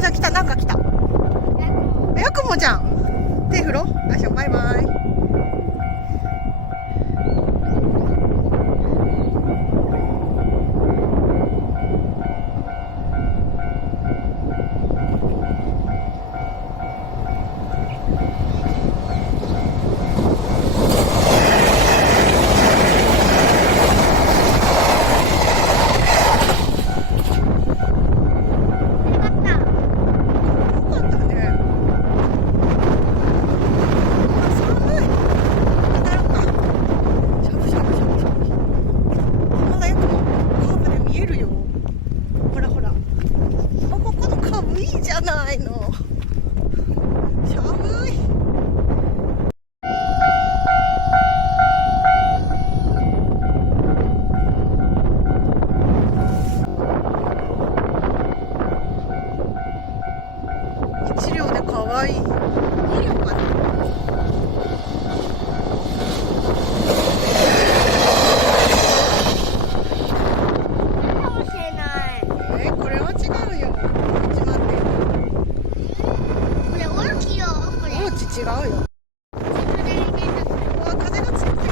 じゃあ来た、なんか来た。ヤクモじゃん。手振ろう。よいしょ、バイバイ。1両でかわいい。2両かな。これは違うよ。始まってる。これオロチよ。これオロチ違うよ。うわ、風がついてる。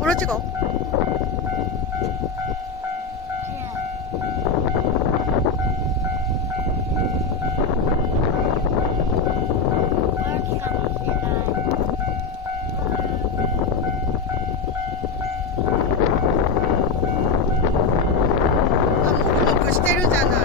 オロチ号。してるじゃない。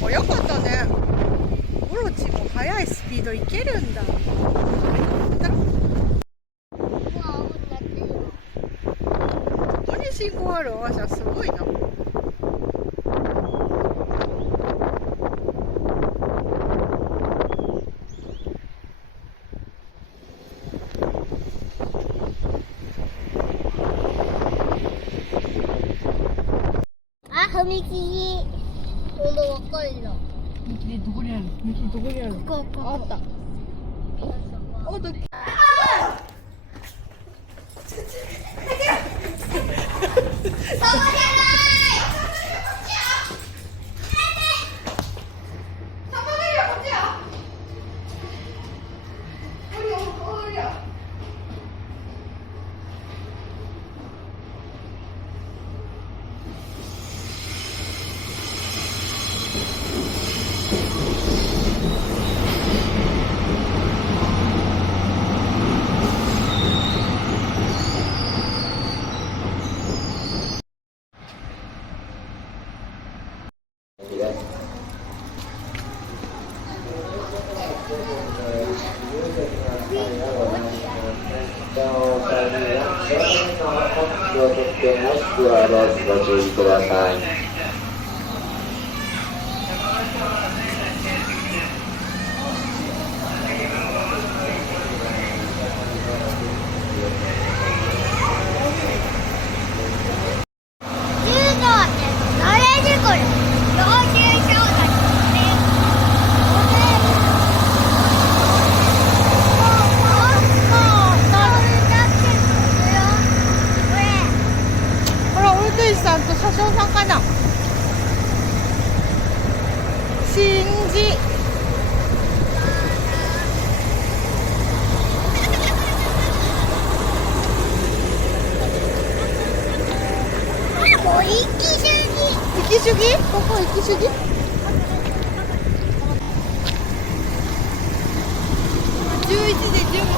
早かったね。オロチも速いスピードいけるんだ。ここに信号あるわ。じゃすごいな。踏切。ほんとわかるよ。踏切どこにある？踏切どこにある？ここ。あった。おど。ご注意ください。さんと車掌さんかな。新次行き過ぎ。行き過ぎ？ここ行き過ぎ？11時15分。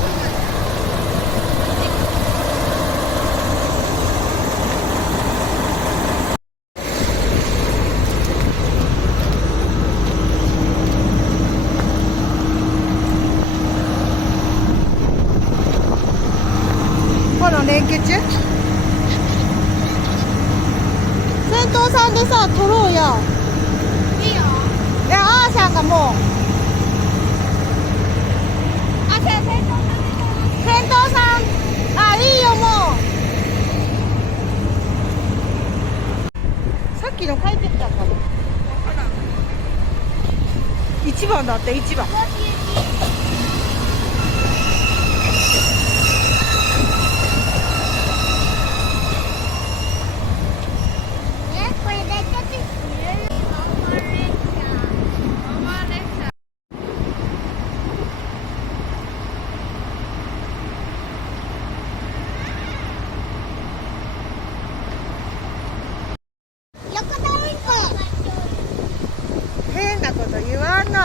連休中？先頭さんでさ、撮ろうや。いいよ。いや、あーさんがもう。あ、先頭さんで先頭さん、あ、いいよもう。さっきの帰ってきたかも。1番だって、1番。これ大体ママ列車。横田うんこ。変なこと言わんな。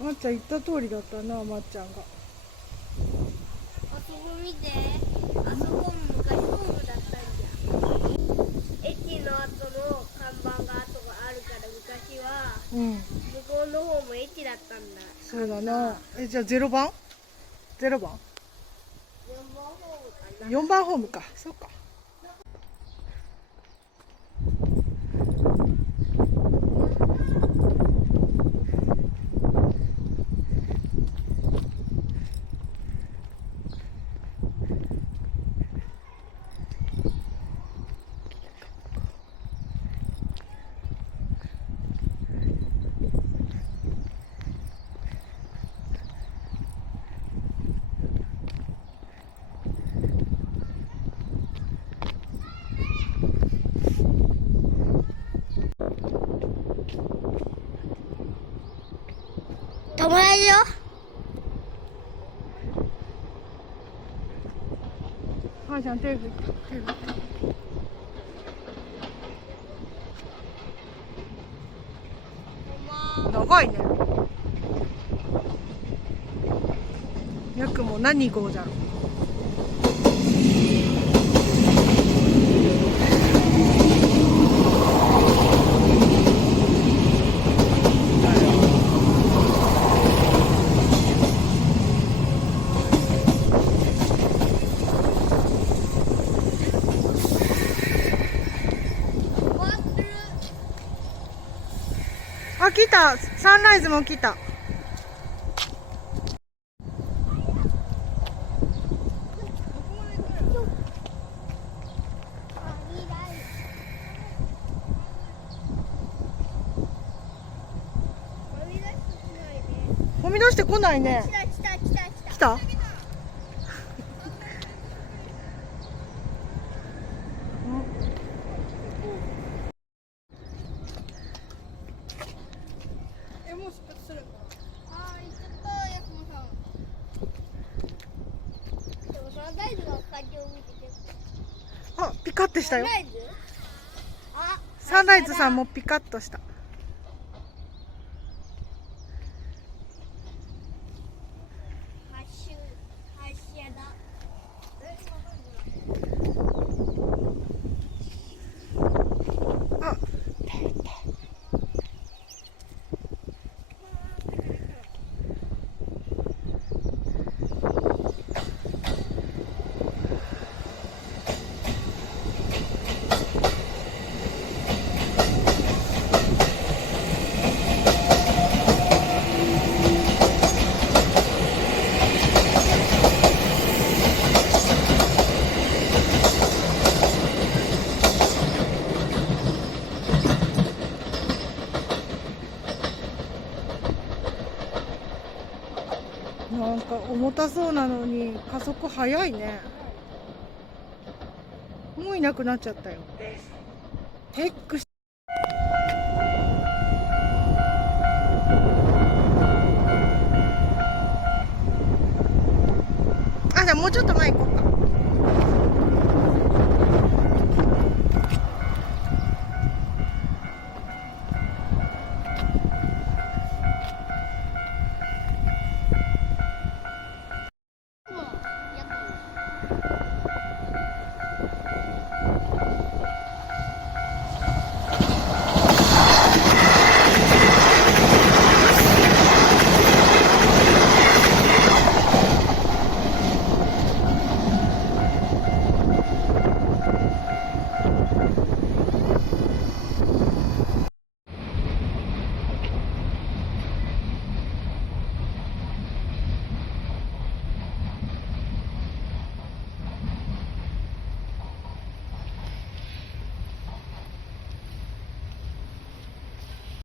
まっちゃん言った通りだったな、まっちゃんが。あそこ見て。あそこも昔ホームだったんじゃん。駅の後の看板が後があるから昔はうん。向こうの方も駅だったんだ。そうだな。じゃあ0番 ?0 番4番ホームかな。 ?4 番ホームか。そうか。止まるよ。あーちゃん手振って。長いね。やくも何号じゃろ。あ、来た。サンライズも来た。倒してこないね。来た来た来た来た。来た？もう出発するんかな。あー、行っちゃったヤクモさん。でもサンライズの感情を見てて。あ、ピカッとしたよ。サンライズ？あ、サンライズさんもピカッとした。発射だ。あ、なんか重たそうなのに加速早いね。もういなくなっちゃったよ。X。あ、じゃあもうちょっと前行こう。